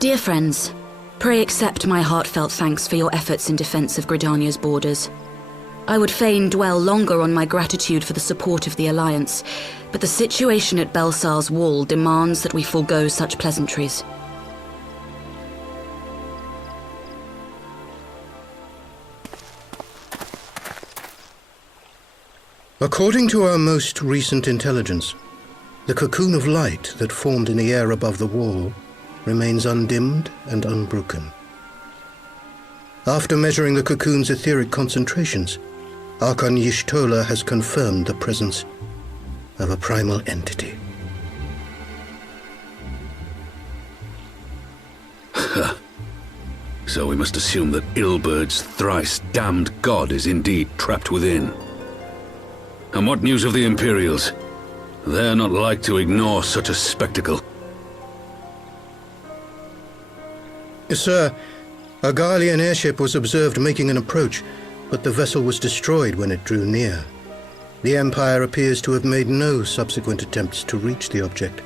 Dear friends, pray accept my heartfelt thanks for your efforts in defense of Gridania's borders. I would fain dwell longer on my gratitude for the support of the Alliance, but the situation at Belsar's Wall demands that we forego such pleasantries. According to our most recent intelligence, the cocoon of light that formed in the air above the wall remains undimmed and unbroken. After measuring the cocoon's etheric concentrations, Archon Y'shtola has confirmed the presence of a primal entity. So we must assume that Ilbert's thrice-damned god is indeed trapped within. And what news of the Imperials? They're not like to ignore such a spectacle. Sir, a Garlean airship was observed making an approach, but the vessel was destroyed when it drew near. The Empire appears to have made no subsequent attempts to reach the object.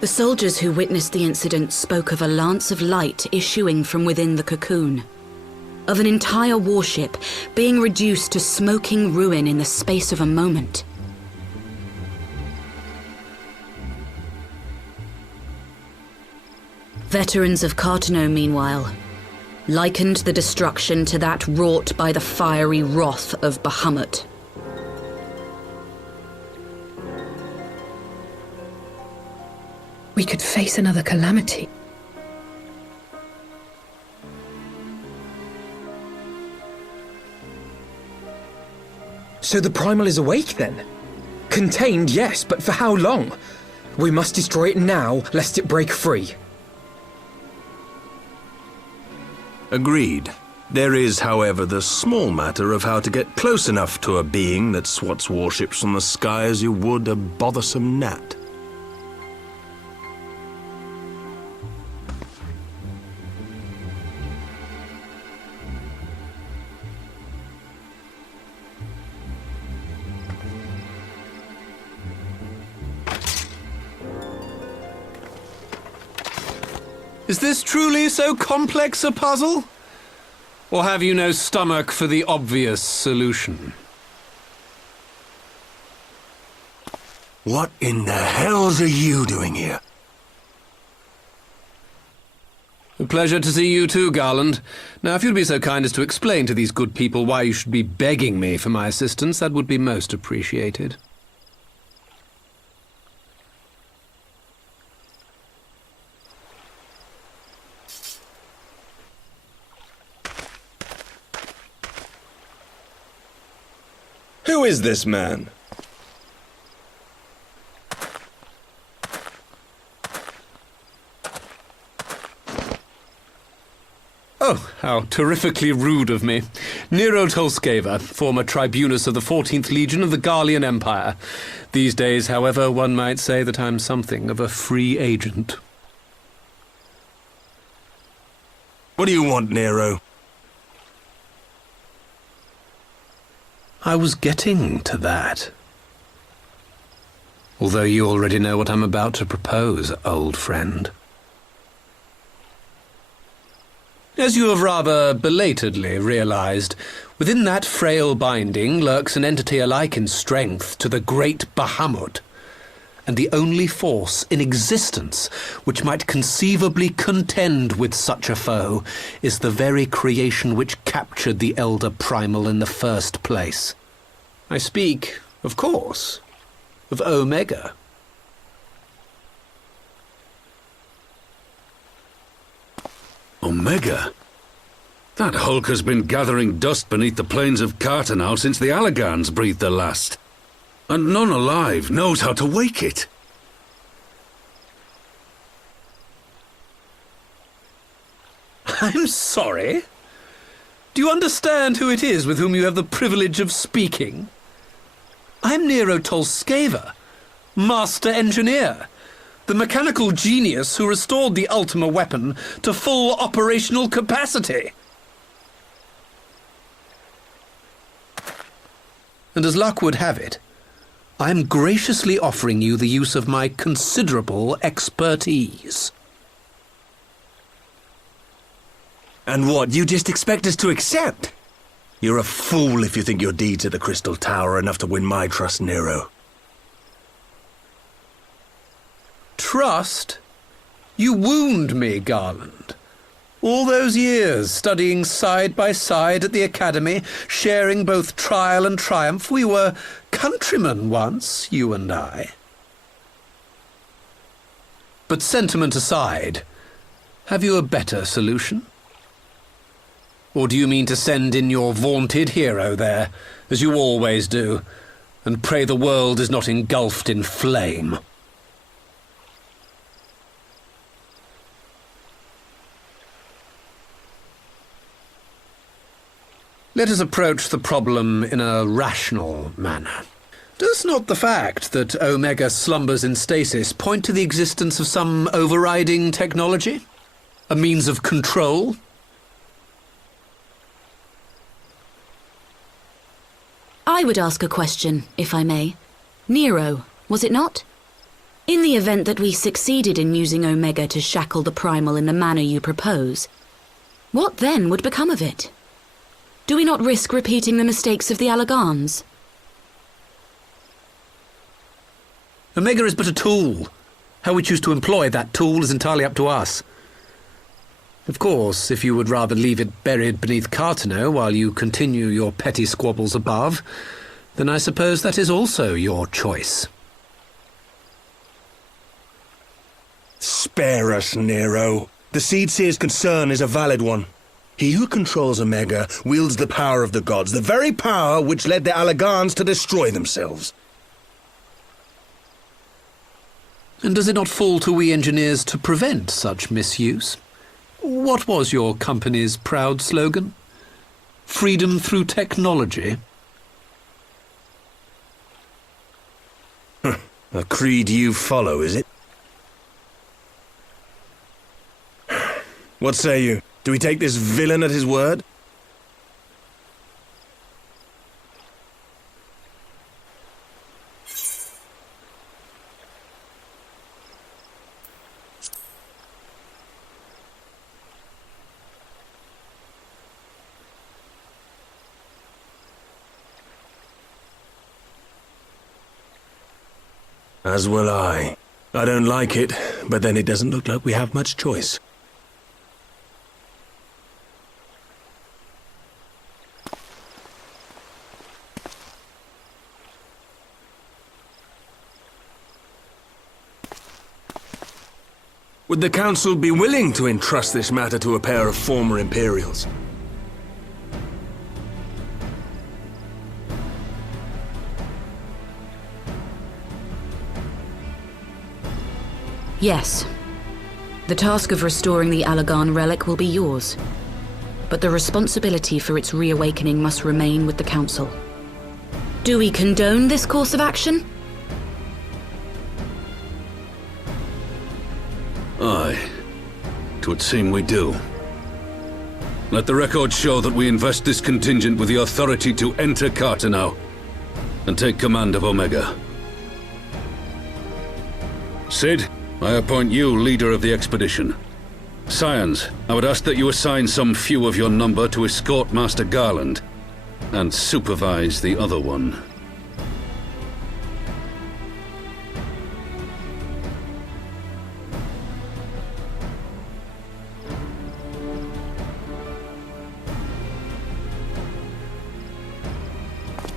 The soldiers who witnessed the incident spoke of a lance of light issuing from within the cocoon, of an entire warship being reduced to smoking ruin in the space of a moment. Veterans of Cartano, meanwhile, likened the destruction to that wrought by the fiery wrath of Bahamut. We could face another calamity. So the primal is awake then? Contained, yes, but for how long? We must destroy it now, lest it break free. Agreed. There is, however, the small matter of how to get close enough to a being that swats warships from the sky as you would a bothersome gnat. Is this truly so complex a puzzle? Or have you no stomach for the obvious solution? What in the hells are you doing here? A pleasure to see you too, Garland. Now, if you'd be so kind as to explain to these good people why you should be begging me for my assistance, that would be most appreciated. Who is this man? Oh, how terrifically rude of me. Nero Tolskeva, former tribunus of the 14th Legion of the Garlean Empire. These days, however, one might say that I'm something of a free agent. What do you want, Nero? I was getting to that. Although you already know what I'm about to propose, old friend. As you have rather belatedly realized, within that frail binding lurks an entity alike in strength to the great Bahamut, and the only force in existence which might conceivably contend with such a foe is the very creation which captured the elder primal in the first place. I speak, of course, of Omega. Omega? That hulk has been gathering dust beneath the plains of Cartano since the Allagans breathed their last. And none alive knows how to wake it. I'm sorry? Do you understand who it is with whom you have the privilege of speaking? I'm Nero Tolskeva, Master Engineer, the mechanical genius who restored the Ultima weapon to full operational capacity. And as luck would have it, I am graciously offering you the use of my considerable expertise. And what, you just expect us to accept? You're a fool if you think your deeds at the Crystal Tower are enough to win my trust, Nero. Trust? You wound me, Garland. All those years, studying side by side at the Academy, sharing both trial and triumph, we were countrymen once, you and I. But sentiment aside, have you a better solution? Or do you mean to send in your vaunted hero there, as you always do, and pray the world is not engulfed in flame? Let us approach the problem in a rational manner. Does not the fact that Omega slumbers in stasis point to the existence of some overriding technology? A means of control? I would ask a question, if I may. Nero, was it not? In the event that we succeeded in using Omega to shackle the primal in the manner you propose, what then would become of it? Do we not risk repeating the mistakes of the Allagans? Omega is but a tool. How we choose to employ that tool is entirely up to us. Of course, if you would rather leave it buried beneath Cartano while you continue your petty squabbles above, then I suppose that is also your choice. Spare us, Nero. The Seedseer's concern is a valid one. He who controls Omega wields the power of the gods, the very power which led the Allagans to destroy themselves. And does it not fall to we engineers to prevent such misuse? What was your company's proud slogan? Freedom through technology? A creed you follow, is it? What say you? Do we take this villain at his word? As will I. I don't like it, but then it doesn't look like we have much choice. Would the Council be willing to entrust this matter to a pair of former Imperials? Yes. The task of restoring the Allagan relic will be yours. But the responsibility for its reawakening must remain with the Council. Do we condone this course of action? Aye. 'Twould seem we do. Let the record show that we invest this contingent with the authority to enter Cartano and take command of Omega. Sid, I appoint you leader of the expedition. Scions, I would ask that you assign some few of your number to escort Master Garland and supervise the other one.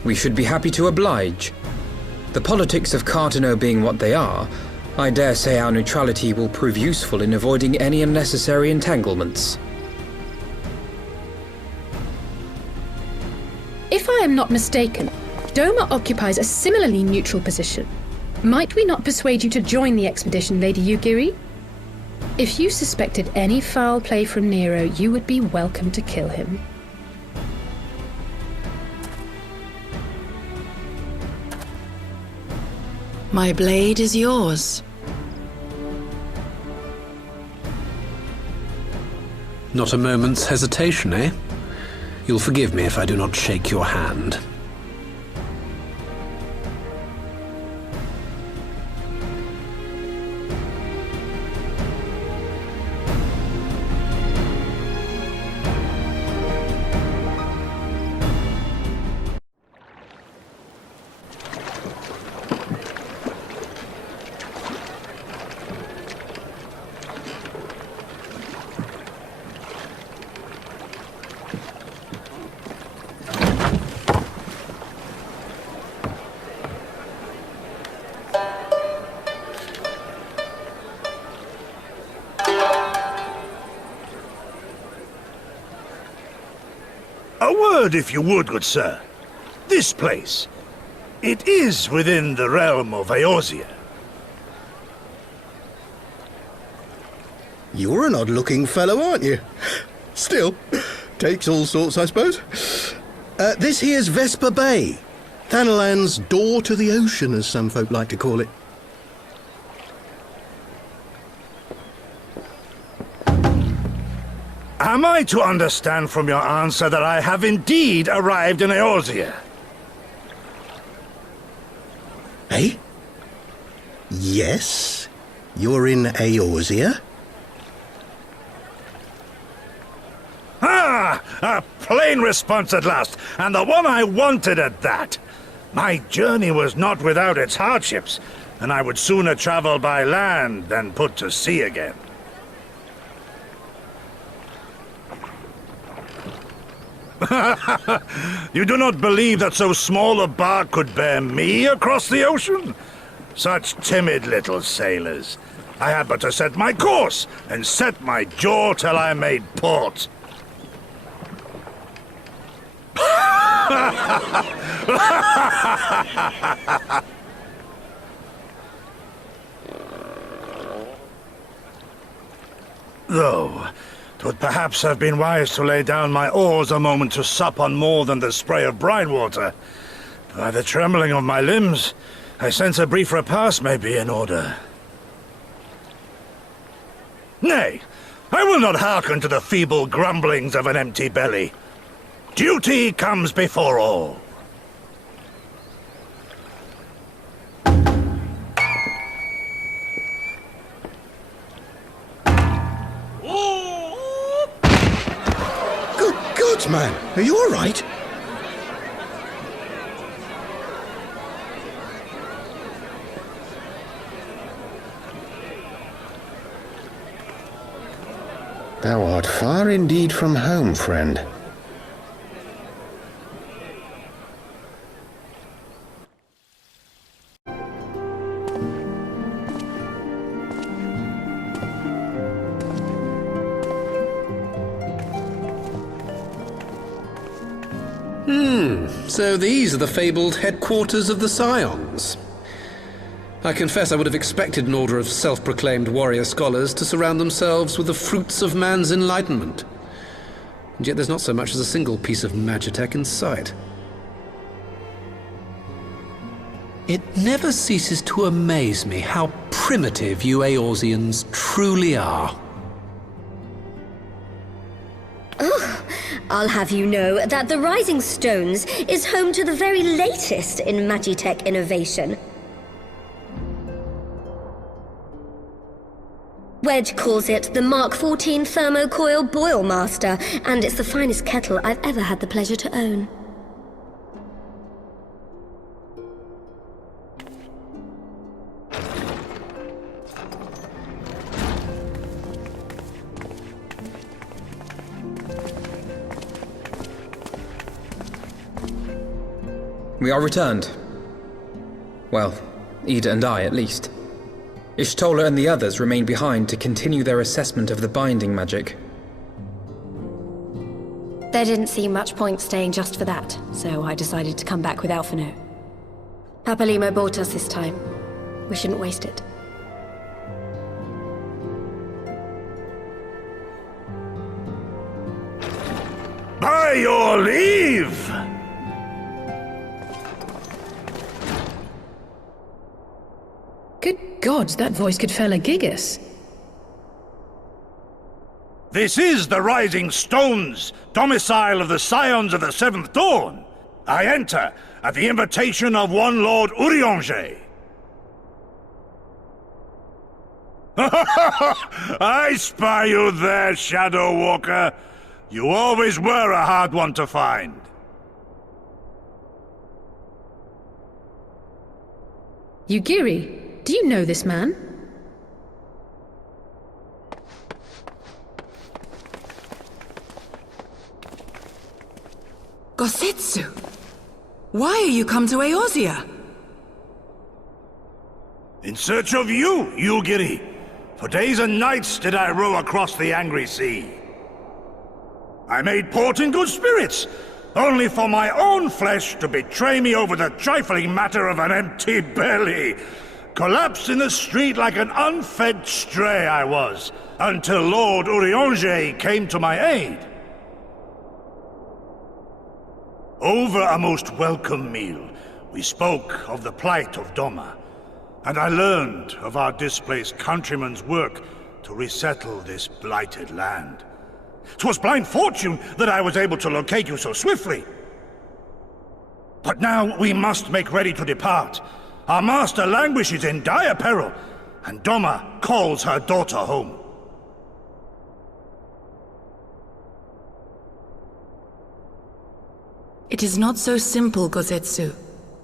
We should be happy to oblige. The politics of Cartano being what they are, I dare say our neutrality will prove useful in avoiding any unnecessary entanglements. If I am not mistaken, Doma occupies a similarly neutral position. Might we not persuade you to join the expedition, Lady Yugiri? If you suspected any foul play from Nero, you would be welcome to kill him. My blade is yours. Not a moment's hesitation, eh? You'll forgive me if I do not shake your hand. A word, if you would, good sir. This place, it is within the realm of Eorzea. You're an odd-looking fellow, aren't you? Still, takes all sorts, I suppose. This here's Vesper Bay. Thanalan's door to the ocean, as some folk like to call it. Am I to understand from your answer that I have indeed arrived in Eorzea? Eh? Yes, you're in Eorzea. Ah! A plain response at last, and the one I wanted at that. My journey was not without its hardships, and I would sooner travel by land than put to sea again. You do not believe that so small a bark could bear me across the ocean? Such timid little sailors. I had but to set my course and set my jaw till I made port. Though, 'twould perhaps have been wise to lay down my oars a moment to sup on more than the spray of brine water. By the trembling of my limbs, I sense a brief repast may be in order. Nay, I will not hearken to the feeble grumblings of an empty belly. Duty comes before all. Good God, man! Are you all right? Thou art far indeed from home, friend. So these are the fabled headquarters of the Scions. I confess I would have expected an order of self-proclaimed warrior scholars to surround themselves with the fruits of man's enlightenment. And yet there's not so much as a single piece of magitech in sight. It never ceases to amaze me how primitive you Eorzeans truly are. I'll have you know that the Rising Stones is home to the very latest in magitech innovation. Wedge calls it the Mark 14 Thermocoil Boil Master, and it's the finest kettle I've ever had the pleasure to own. We are returned. Well, Ida and I, at least. Ishtola and the others remain behind to continue their assessment of the binding magic. There didn't seem much point staying just for that, so I decided to come back with Alphino. Papalymo bought us this time. We shouldn't waste it. By your leave! Good gods, that voice could fell a gigas. This is the Rising Stones, domicile of the Scions of the Seventh Dawn. I enter at the invitation of one Lord Urianger. I spy you there, Shadow Walker. You always were a hard one to find. Yugiri, do you know this man? Gosetsu! Why are you come to Eorzea? In search of you, Yugiri. For days and nights did I row across the angry sea. I made port in good spirits, only for my own flesh to betray me over the trifling matter of an empty belly. Collapsed in the street like an unfed stray I was, until Lord Urianger came to my aid. Over a most welcome meal, we spoke of the plight of Doma, and I learned of our displaced countrymen's work to resettle this blighted land. 'Twas blind fortune that I was able to locate you so swiftly. But now we must make ready to depart. Our master languishes in dire peril, and Doma calls her daughter home. It is not so simple, Gozetsu.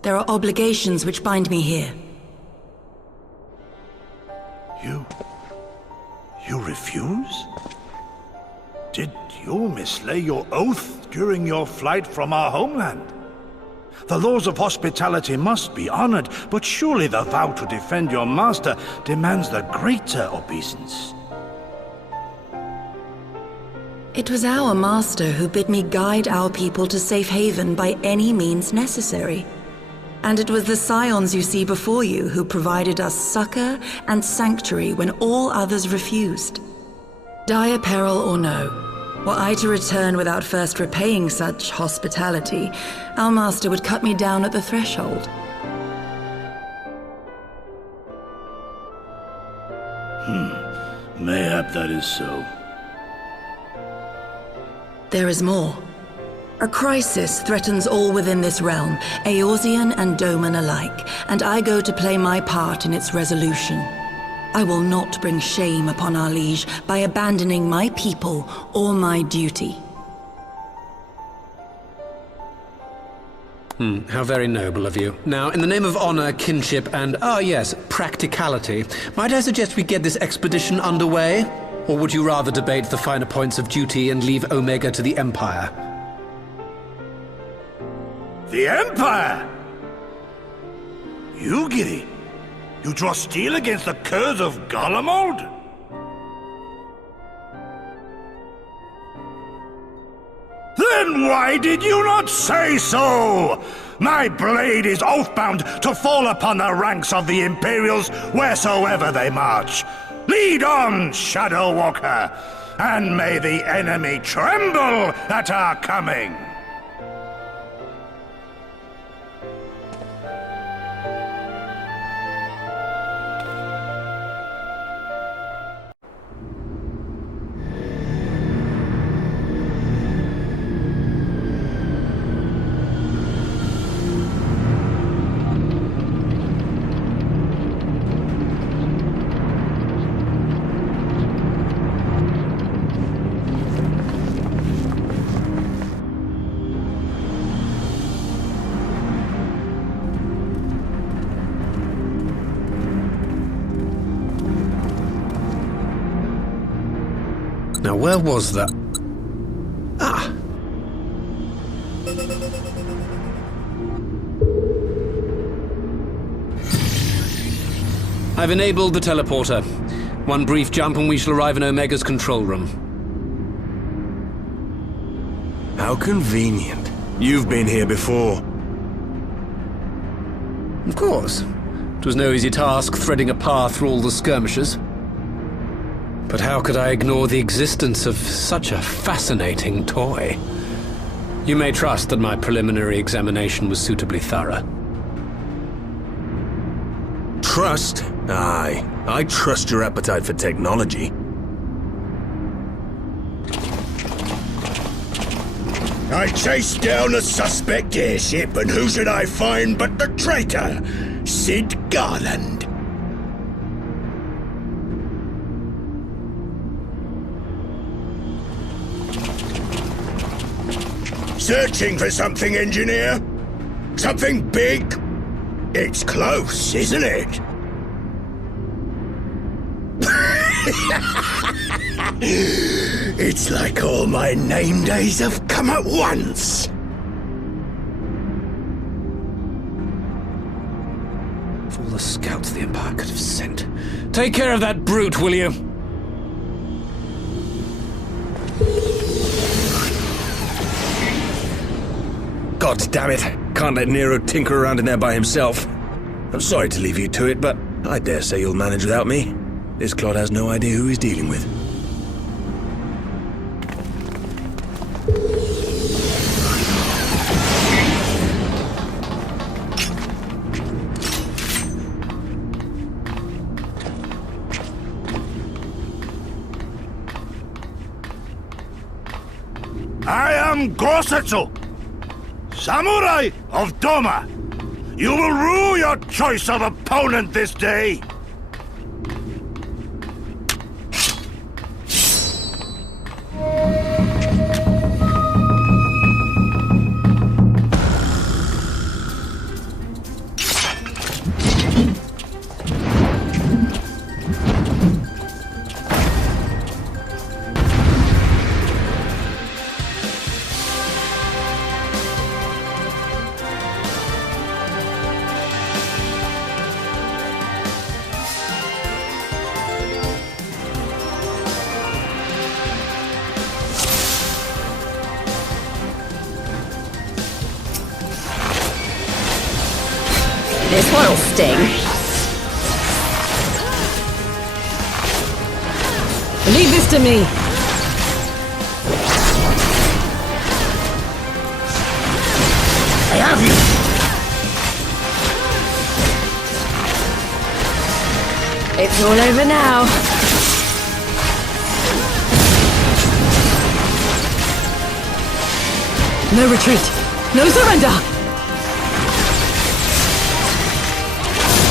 There are obligations which bind me here. You refuse? Did you mislay your oath during your flight from our homeland? The laws of hospitality must be honored, but surely the vow to defend your master demands the greater obeisance. It was our master who bid me guide our people to safe haven by any means necessary. And it was the scions you see before you who provided us succor and sanctuary when all others refused. Dire peril or no, were I to return without first repaying such hospitality, our master would cut me down at the threshold. Mayhap that is so. There is more. A crisis threatens all within this realm, Eorzean and Doman alike, and I go to play my part in its resolution. I will not bring shame upon our liege by abandoning my people or my duty. How very noble of you. Now, in the name of honor, kinship, and, practicality, might I suggest we get this expedition underway? Or would you rather debate the finer points of duty and leave Omega to the Empire? The Empire? You, Giri? You draw steel against the curs of Garlemald? Then why did you not say so? My blade is oath-bound to fall upon the ranks of the Imperials wheresoever they march. Lead on, Shadow Walker, and may the enemy tremble at our coming. Now, where was that? Ah! I've enabled the teleporter. One brief jump and we shall arrive in Omega's control room. How convenient. You've been here before. Of course. It was no easy task threading a path through all the skirmishes. But how could I ignore the existence of such a fascinating toy? You may trust that my preliminary examination was suitably thorough. Trust? Aye. I trust your appetite for technology. I chased down a suspect airship, and who should I find but the traitor, Sid Garland. Searching for something, engineer? Something big? It's close, isn't it? It's like all my name days have come at once. Of all the scouts the Empire could have sent. Take care of that brute, will you? God damn it. Can't let Nero tinker around in there by himself. I'm sorry to leave you to it, but I dare say you'll manage without me. This clod has no idea who he's dealing with. I am Gosetsu, Samurai of Doma. You will rue your choice of opponent this day. This one'll sting. Leave this to me. I have you! It's all over now. No retreat. No surrender.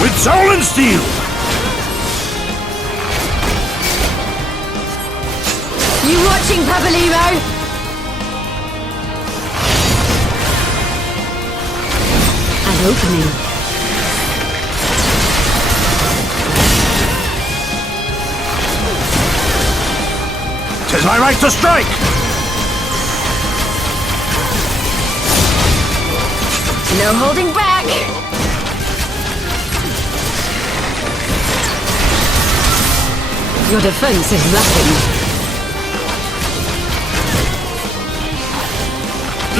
With soul and steel! You watching, Papalymo? An opening. 'Tis my right to strike! No holding back! Your defense is lacking.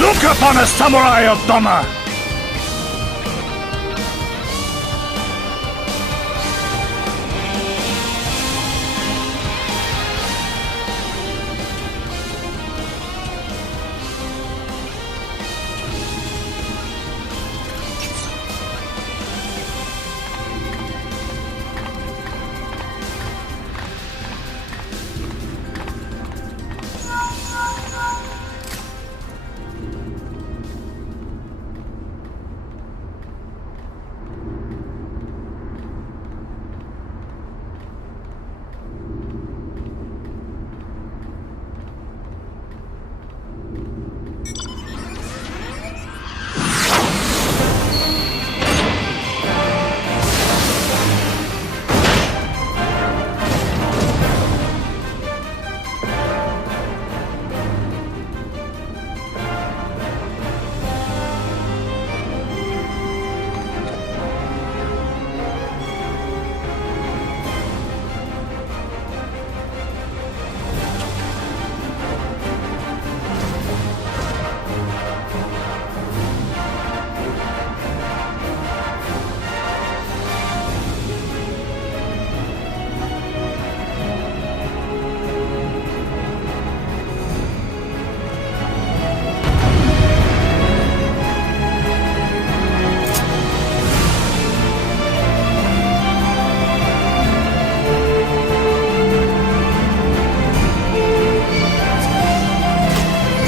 Look upon a samurai of Doma!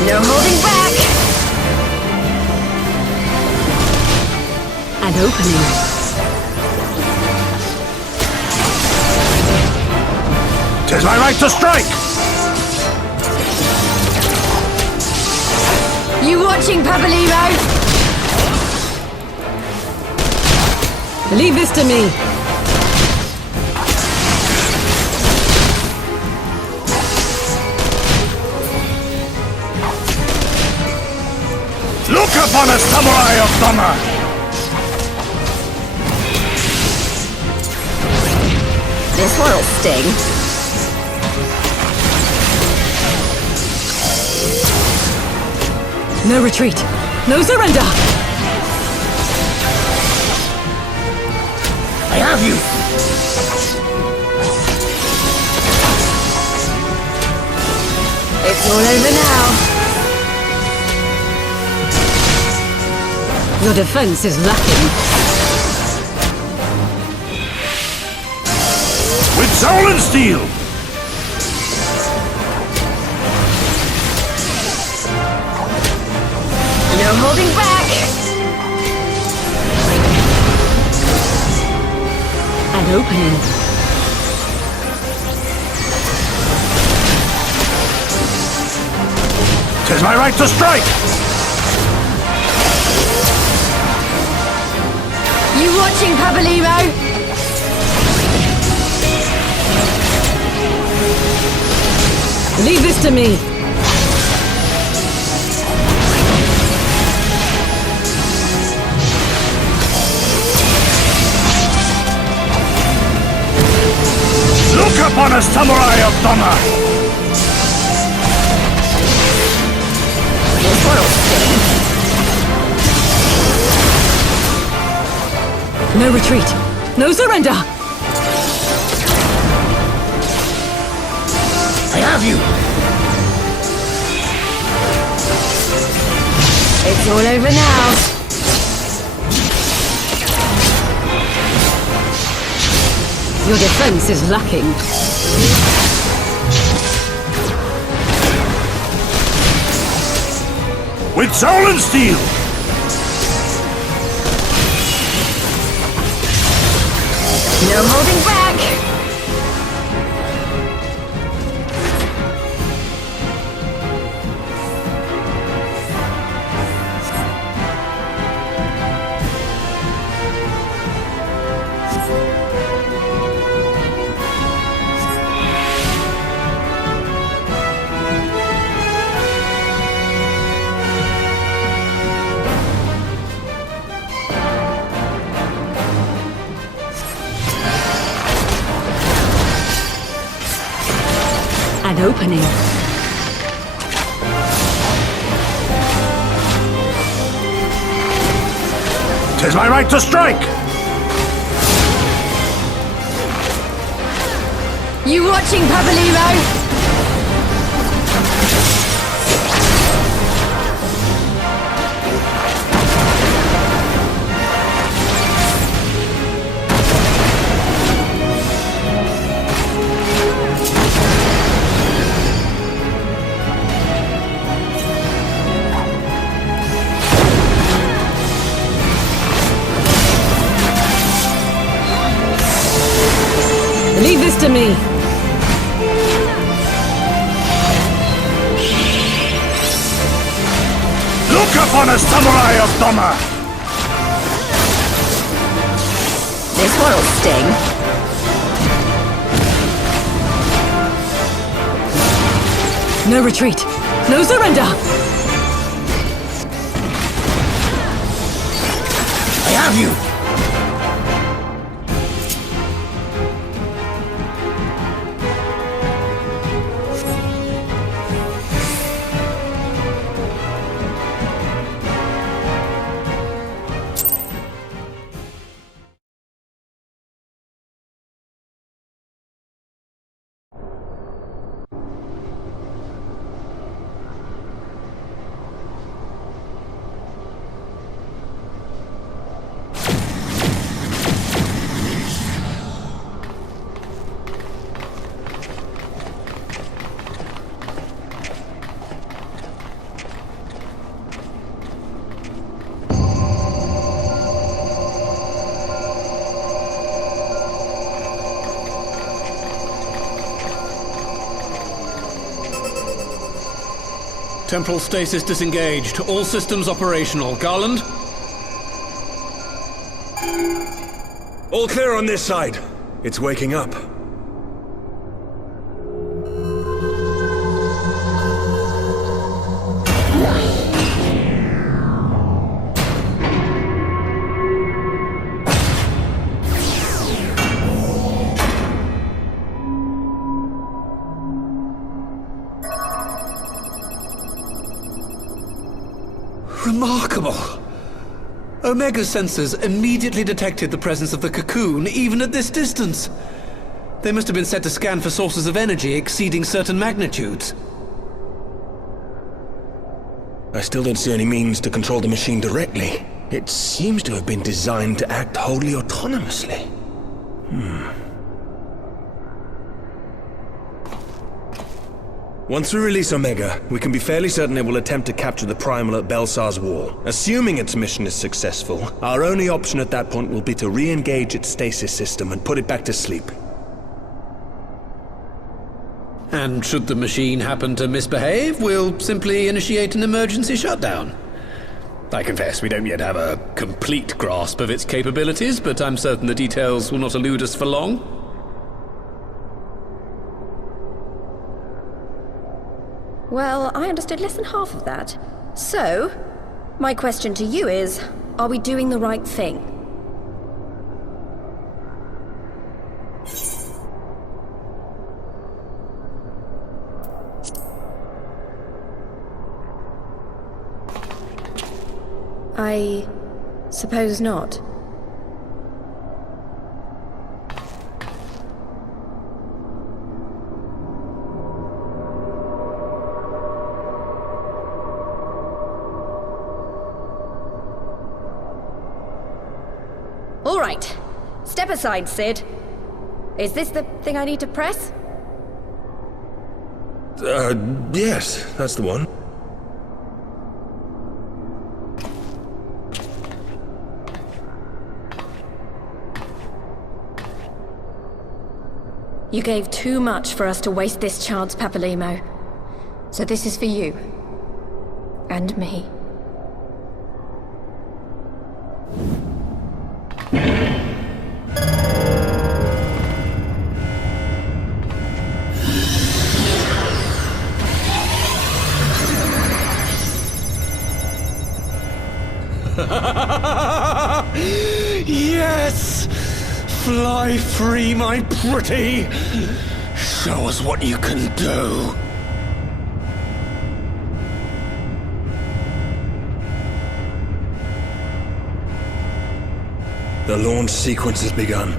No holding back! An opening. "'Tis my right to strike! You watching, Papalymo? Leave this to me. Look upon a samurai of Doma! This one'll sting. No retreat. No surrender! I have you! It's all over now. Your defense is lacking. With soul and steel! No holding back! An opening. 'Tis my right to strike! You watching, Papalymo? Leave this to me. Look upon us, samurai of Donna! No retreat. No surrender. I have you! It's all over now. Your defense is lacking. With soul and steel! No holding back! An opening. Tis my right to strike! You watching, Papalymo? Leave this to me. Look upon us, samurai of Donna! This one'll sting. No retreat. No surrender. I have you! Temporal stasis disengaged. All systems operational. Garland? All clear on this side. It's waking up. Remarkable. Omega sensors immediately detected the presence of the cocoon, even at this distance. They must have been set to scan for sources of energy exceeding certain magnitudes. I still don't see any means to control the machine directly. It seems to have been designed to act wholly autonomously. Once we release Omega, we can be fairly certain it will attempt to capture the primal at Belsar's wall. Assuming its mission is successful, our only option at that point will be to re-engage its stasis system and put it back to sleep. And should the machine happen to misbehave, we'll simply initiate an emergency shutdown. I confess we don't yet have a complete grasp of its capabilities, but I'm certain the details will not elude us for long. Well, I understood less than half of that. So, my question to you is, are we doing the right thing? I suppose not. All right. Step aside, Sid. Is this the thing I need to press? Yes, that's the one. You gave too much for us to waste this chance, Papalymo. So this is for you. And me. Yes! Fly free, my pretty! Show us what you can do! The launch sequence has begun.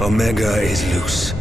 Omega is loose.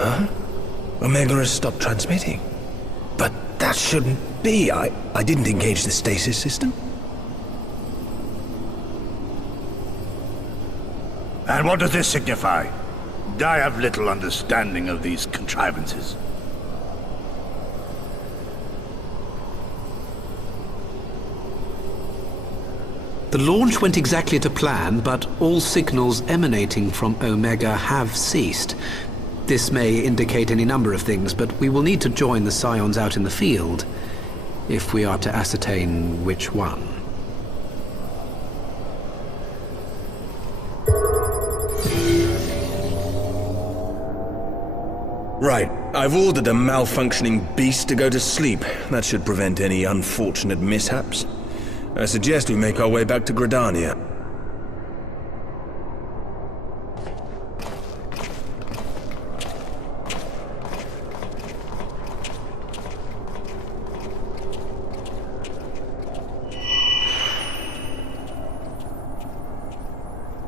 Huh? Omega has stopped transmitting. But that shouldn't be. I didn't engage the stasis system. And what does this signify? I have little understanding of these contrivances. The launch went exactly to plan, but all signals emanating from Omega have ceased. This may indicate any number of things, but we will need to join the Scions out in the field if we are to ascertain which one. Right. I've ordered a malfunctioning beast to go to sleep. That should prevent any unfortunate mishaps. I suggest we make our way back to Gridania.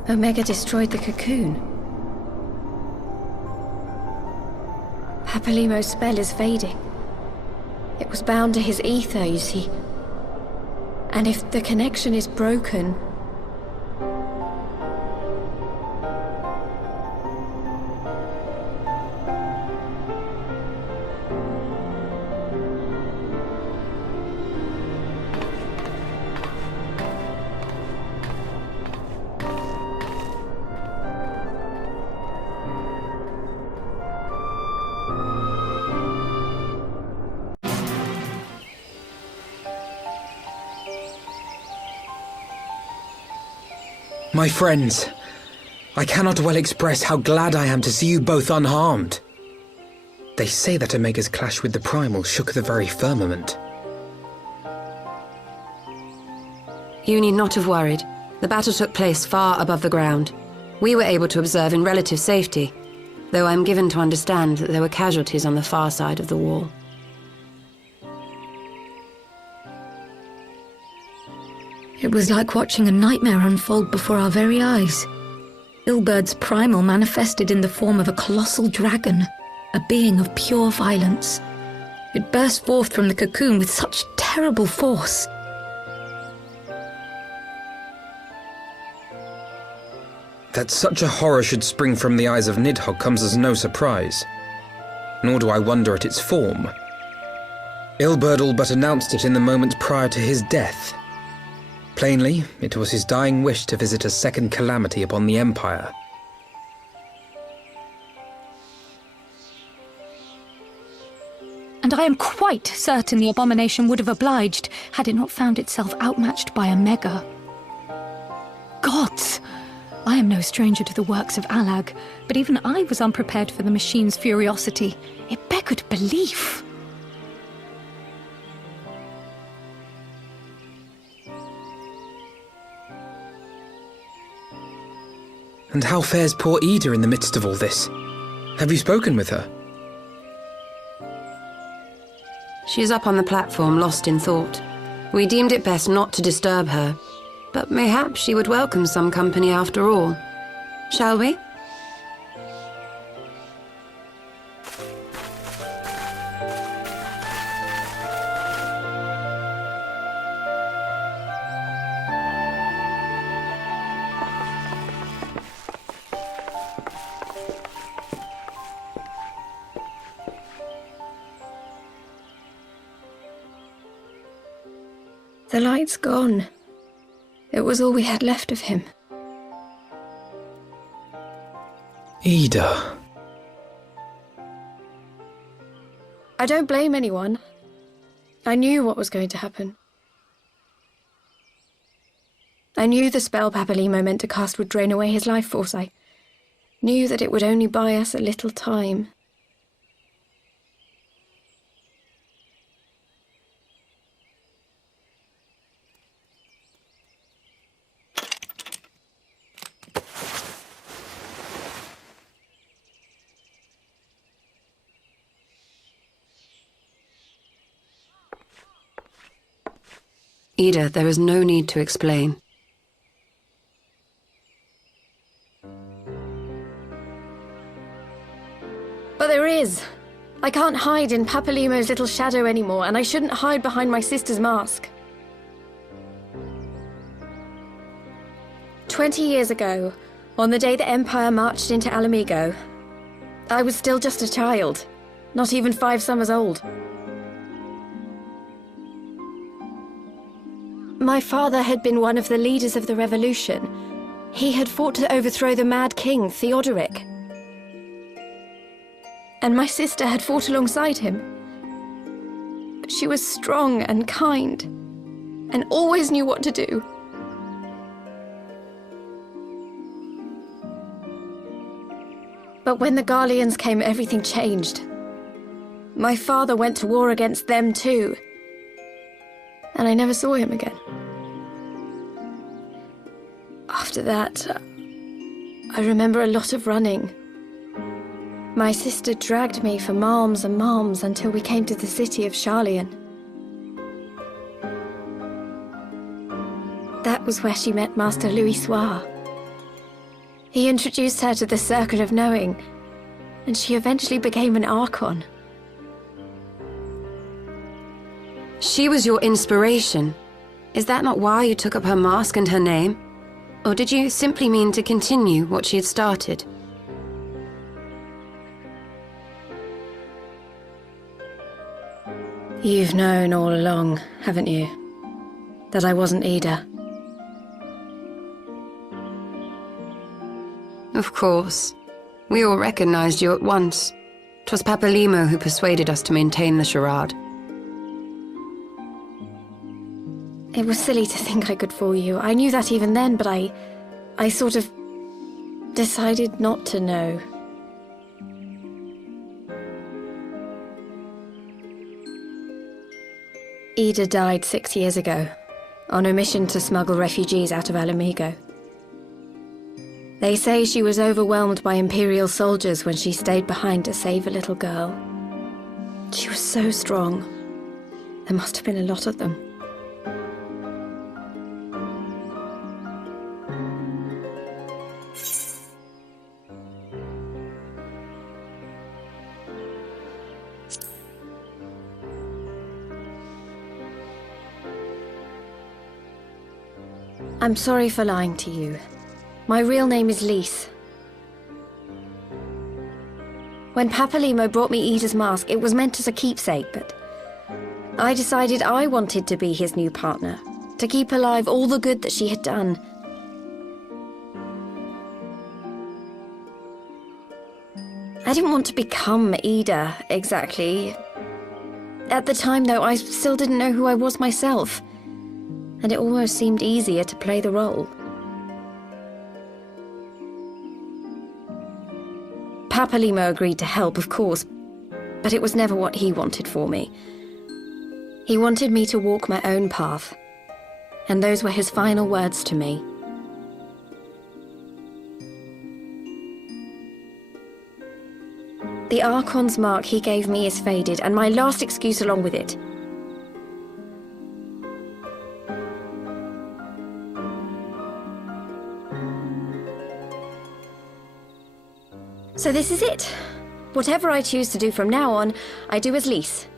Omega destroyed the cocoon. Papalymo's spell is fading. It was bound to his ether, you see. And if the connection is broken... My friends, I cannot well express how glad I am to see you both unharmed. They say that Omega's clash with the primal shook the very firmament. You need not have worried. The battle took place far above the ground. We were able to observe in relative safety, though I'm given to understand that there were casualties on the far side of the wall. It was like watching a nightmare unfold before our very eyes. Ilburd's primal manifested in the form of a colossal dragon, a being of pure violence. It burst forth from the cocoon with such terrible force. That such a horror should spring from the eyes of Nidhogg comes as no surprise. Nor do I wonder at its form. Ilburd all but announced it in the moments prior to his death. Plainly, it was his dying wish to visit a second calamity upon the Empire. And I am quite certain the abomination would have obliged had it not found itself outmatched by Omega. Gods! I am no stranger to the works of Allag, but even I was unprepared for the machine's furiosity. It beggared belief. And how fares poor Ida in the midst of all this? Have you spoken with her? She is up on the platform, lost in thought. We deemed it best not to disturb her, but mayhap she would welcome some company after all. Shall we? The light's gone. It was all we had left of him. Ida. I don't blame anyone. I knew what was going to happen. I knew the spell Papalymo meant to cast would drain away his life force. I knew that it would only buy us a little time. Ida, there is no need to explain. But there I can't hide in Papalymo's little shadow anymore, and I shouldn't hide behind my sister's mask. 20 years ago, on the day the Empire marched into Alamigo, I was still just a child, not even 5 summers old. My father had been one of the leaders of the revolution. He had fought to overthrow the Mad King, Theodoric. And my sister had fought alongside him. But she was strong and kind, and always knew what to do. But when the Garleans came, everything changed. My father went to war against them too. And I never saw him again. After that, I remember a lot of running. My sister dragged me for malms and malms until we came to the city of Sharlayan. That was where she met Master Louisoix. He introduced her to the Circle of Knowing, and she eventually became an Archon. She was your inspiration. Is that not why you took up her mask and her name? Or did you simply mean to continue what she had started? You've known all along, haven't you? That I wasn't Ida. Of course. We all recognized you at once. 'Twas Papalymo who persuaded us to maintain the charade. It was silly to think I could fool you. I knew that even then, but I sort of decided not to know. Ida died 6 years ago, on a mission to smuggle refugees out of Alamigo. They say she was overwhelmed by imperial soldiers when she stayed behind to save a little girl. She was so strong. There must have been a lot of them. I'm sorry for lying to you. My real name is Lys. When Papalymo brought me Ida's mask, it was meant as a keepsake, but I decided I wanted to be his new partner, to keep alive all the good that she had done. I didn't want to become Ida, exactly. At the time, though, I still didn't know who I was myself, and it almost seemed easier to play the role. Papalymo agreed to help, of course, but it was never what he wanted for me. He wanted me to walk my own path, and those were his final words to me. The Archon's mark he gave me is faded, and my last excuse along with it. So this is it. Whatever I choose to do from now on, I do as Lys.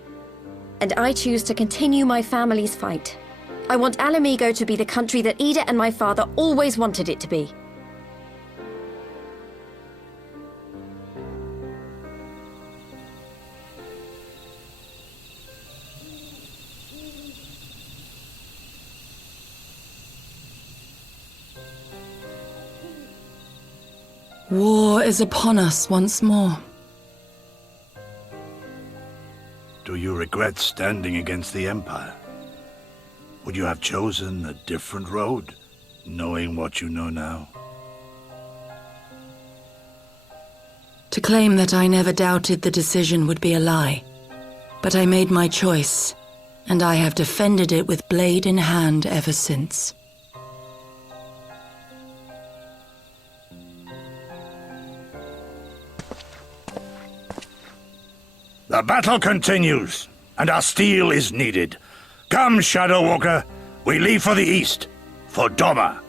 And I choose to continue my family's fight. I want Alamigo to be the country that Ida and my father always wanted it to be. War is upon us once more. Do you regret standing against the Empire? Would you have chosen a different road, knowing what you know now? To claim that I never doubted the decision would be a lie. But I made my choice, and I have defended it with blade in hand ever since. The battle continues, and our steel is needed. Come, Shadow Walker, we leave for the east, for Doma.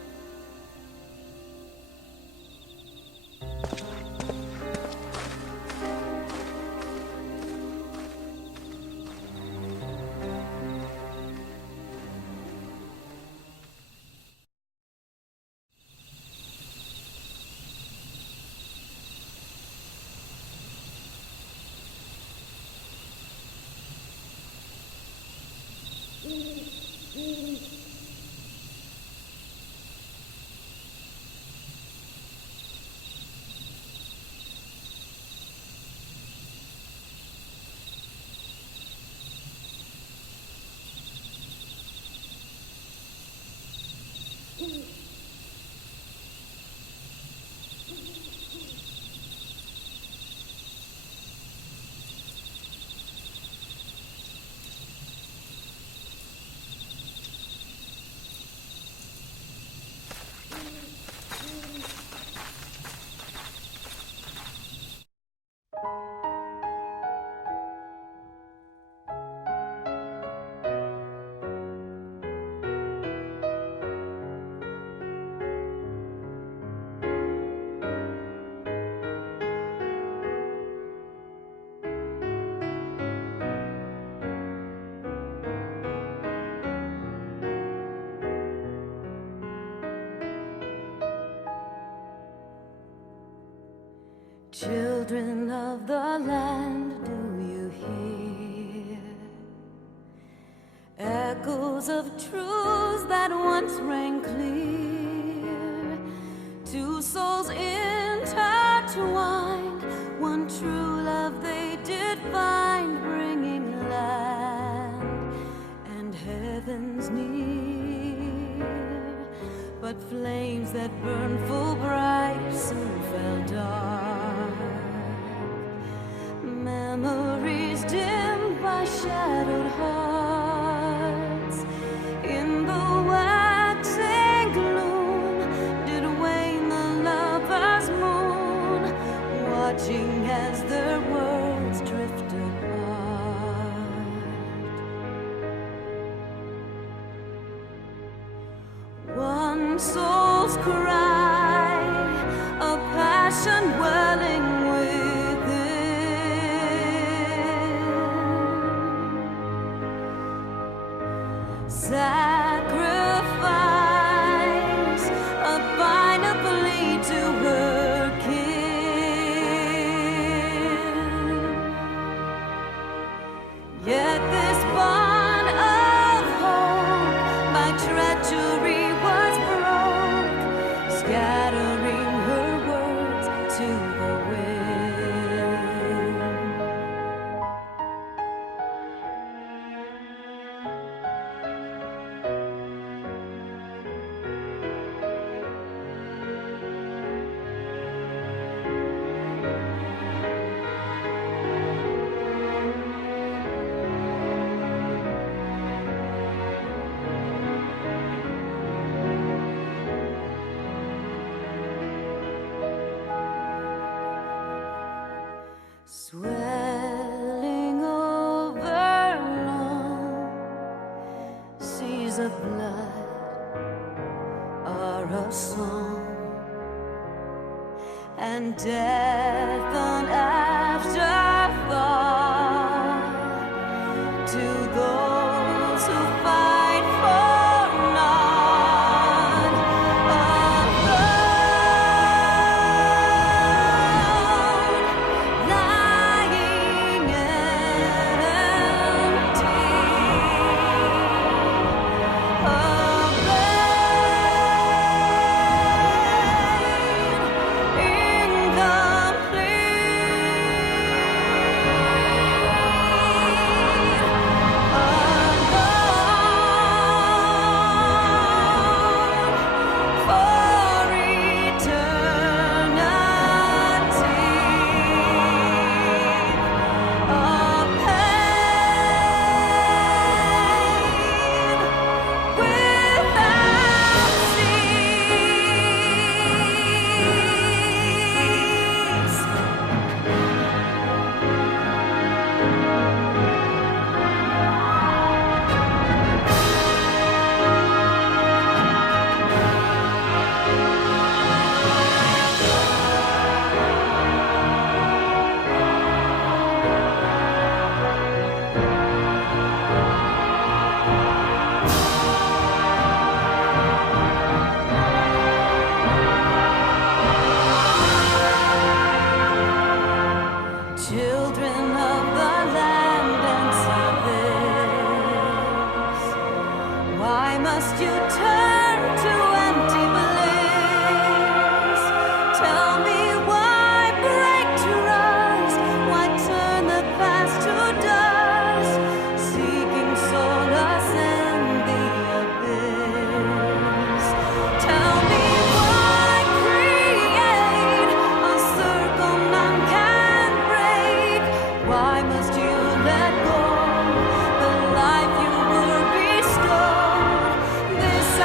Children of the land, do you hear echoes of truths that once rang clear? Two souls intertwined, one true love they did find, bringing land and heavens near. But flames that burned full bright soon fell dark. Memories dimmed by shadowed hearts. In the waxing gloom did wane the lover's moon, watching as their worlds drift apart. One soul's cry, a passion welling sacrifice, a pineapple to her kin. Yet this bond of hope by treachery was broke, scattering her words to the wind. Swelling over long seas of blood are a song, and death an afterthought to those who fight for none alone, lying empty, I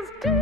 was deep.